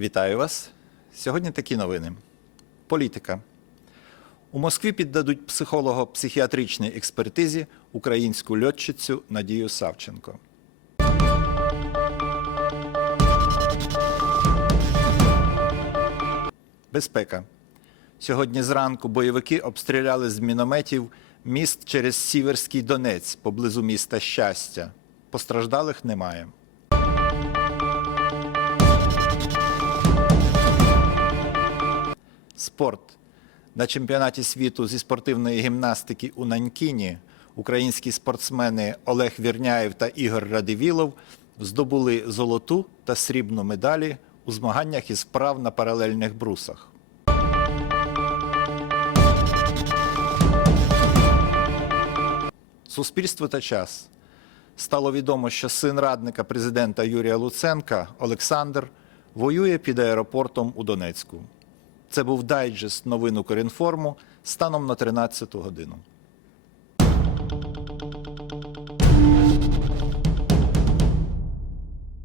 Вітаю вас. Сьогодні такі новини. Політика. У Москві піддадуть психолого-психіатричній експертизі українську льотчицю Надію Савченко. Безпека. Сьогодні зранку бойовики обстріляли з мінометів міст через Сіверський Донець поблизу міста Щастя. Постраждалих немає. Спорт. На чемпіонаті світу зі спортивної гімнастики у Нанькіні українські спортсмени Олег Вірняєв та Ігор Радивілов здобули золоту та срібну медалі у змаганнях із вправ на паралельних брусах. Суспільство та час. Стало відомо, що син радника президента Юрія Луценка Олександр воює під аеропортом у Донецьку. Це був дайджест новин Укрінформу станом на 13 годину.